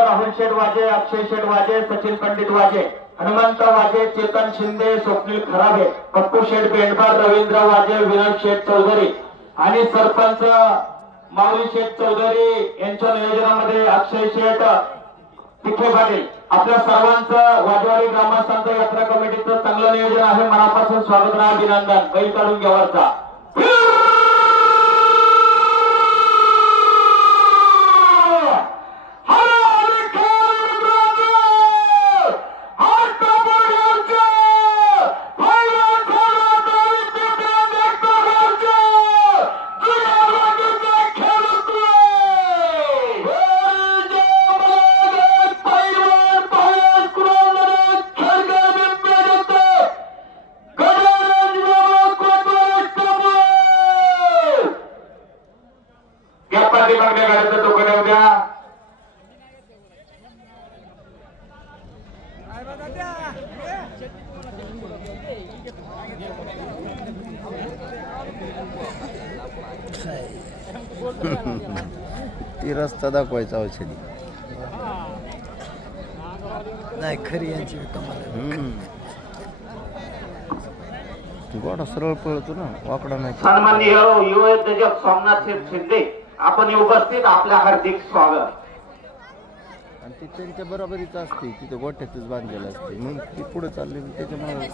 राहुल शेठ वाजे, अक्षय शेठ वाजे, सचिन पंडित वाजे, हनुमंत वाजे, चेतन शिंदे, स्वप्नील खराबे, पप्पू शेठ बेंडपार, रवींद्र वाजे, विनोद शेठ चौधरी आणि सरपंच माऊली शेठ चौधरी यांच्या नियोजनामध्ये अक्षय शेठ तिखे पाटील आपल्या सर्वांचं वाजवाडी ग्रामस्थांचं यात्रा कमिटीचं चांगलं नियोजन आहे. मनापासून स्वागत आणि अभिनंदन. बैल काढून घ्यावरचा ती रस्ता दाखवायचा औषधी नाही खरी यांची गोडा सरळ पळतो ना, वाकडा नाही. सन्माननीय युवक सोमनाथ शिंदे आपण उपस्थित, आपल्या हार्दिक स्वागत. आणि ती त्यांच्या बरोबरीच असते, तिथे गोठ्यातच बांधलेलं असते, मग ती पुढे चालली त्याच्यामुळे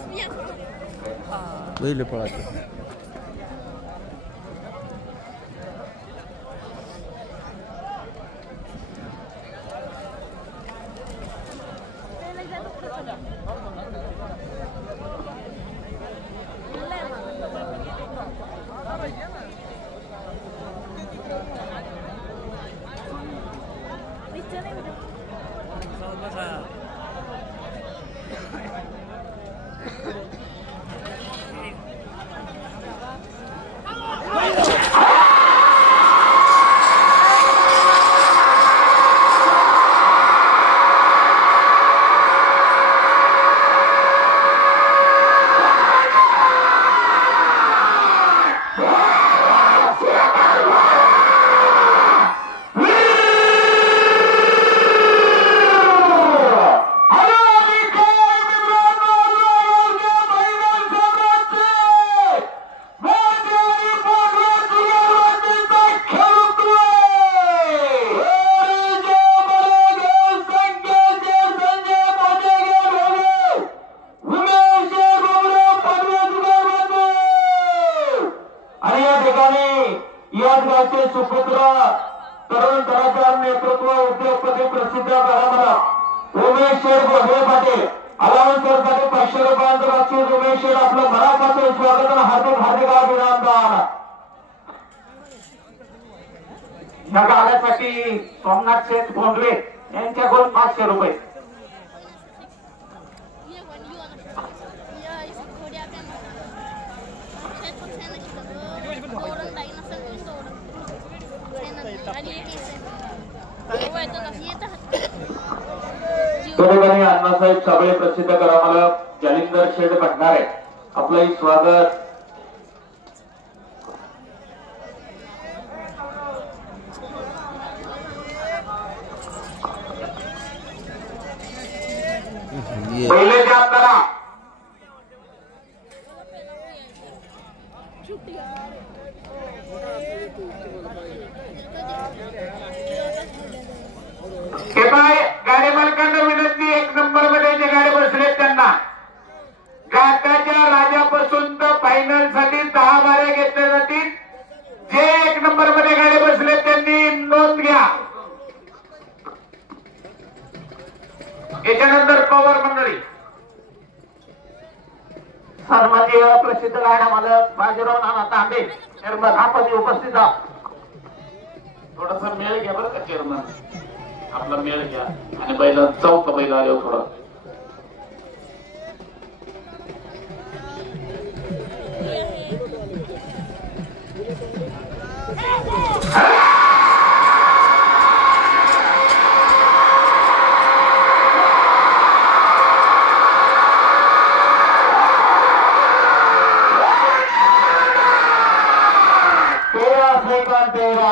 बैल पळाचे. सुपुत्र तरुण कलाकार नेतृत्व उद्योगपती प्रसिद्ध घरामला उमेश शेठ भोसले पाटील अलावंसरसाठी 500 रुपयांचं बक्षीस. उमेश शेठ आपलं मनापासून स्वागत आणि हार्दिक हार्दिक अभिनंदन. या गाड्यासाठी सोमनाथ शेठ भोंगले यांच्याकडून 500 रुपये. अण्णासाहेब साबळे प्रसिद्ध करामालक जालिंदर शेठ भंडारे आपलंही स्वागत. पहिले जाम करा. गाडी मालकांना विनंती, 1 नंबर मध्ये जे गाडी बसले त्यांना घाटाच्या राजापासून तर फायनल साठी 10 बाऱ्या घेतल्या जातील. जे 1 नंबर मध्ये गाडी बसले त्यांनी नोंद घ्या. याच्यानंतर पवार मंडळी सन्माननीय प्रसिद्ध गाडा मालक बाजीराव नाना तांबे चेअरमन आपण उपस्थित आहात. थोडासा मेळ घ्या बरं का चेअरमन, आपला मेळ घ्या आणि बैल चौक बैल आल्यावर थोडं तेरा